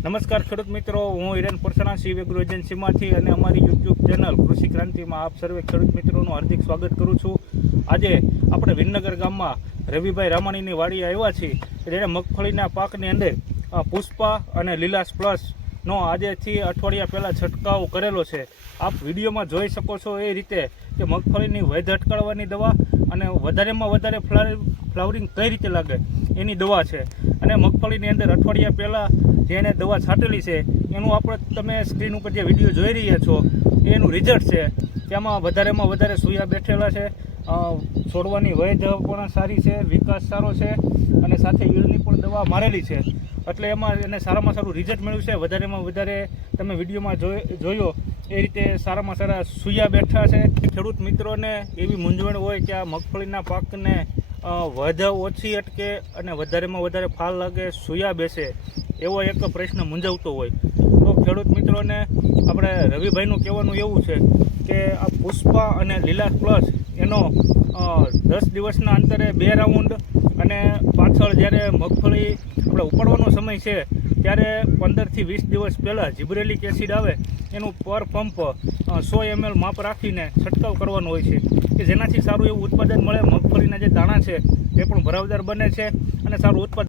નમસ્કાર ખેડૂત મિત્રો, હું હિરેન પરસણા, શિવ એગ્રો એજન્સીમાંથી અને અમારી યુટ્યુબ ચેનલ કૃષિ ક્રાંતિમાં આપ સર્વે ખેડૂત મિત્રોનું હાર્દિક સ્વાગત કરું છું. આજે આપણે વિનનગર ગામમાં રવિભાઈ રામાણીની વાડી આવ્યા છીએ. જેણે મગફળીના પાકની અંદર પુષ્પા અને લીલાસ પ્લસ નો, આજેથી અઠવાડિયા પહેલાં છંટકાવ કરેલો છે. આપ વિડીયોમાં જોઈ શકો છો એ રીતે કે મગફળીની વૈધ અટકાવવાની દવા અને વધારેમાં વધારે ફ્લા- ફ્લાવરિંગ કઈ રીતે લાગે એની દવા છે. અને મગફળીની અંદર અઠવાડિયા પહેલાં જેણે દવા છાંટેલી છે, એનું આપણે તમે સ્ક્રીન ઉપર જે વીડિયો જોઈ રહ્યા છો, એનું રિઝલ્ટ છે. તેમાં વધારેમાં વધારે સૂયા બેઠેલા છે છોડવાની વૈધ પણ સારી છે, વિકાસ સારો છે અને સાથે ઈળની પણ દવા મારેલી છે. એટલે એમાં એને સારામાં સારું રિઝલ્ટ મળ્યું છે. વધારેમાં વધારે તમે વિડીયોમાં જોયો એ રીતે સારામાં સારા સૂયા બેઠા છે. ખેડૂત મિત્રોને એવી મૂંઝવણ હોય કે આ મગફળીના પાકને વધ ઓછી અટકે અને વધારેમાં વધારે ફાલ લાગે, સૂયા બેસે એવો એક પ્રશ્ન મૂંઝવતો હોય. તો ખેડૂત મિત્રોને આપણે રવિભાઈનું કહેવાનું એવું છે કે આ પુષ્પા અને લીલા પ્લસ એનો દસ દિવસના અંતરે બે રાઉન્ડ અને પાછળ જ્યારે મગફળી આપણે ઉપાડવાનો સમય છે, ત્યારે પંદરથી વીસ દિવસ પહેલાં જીબ્રેલિક એસિડ આવે, એનું પર પંપ સો એમએલ માપ રાખીને છંટકાવ કરવાનો હોય છે. કે જેનાથી સારું એવું ઉત્પાદન મળે, મગફળીના જે દાણા છે, એ પણ ભરાવદાર બને છે અને સારું ઉત્પાદન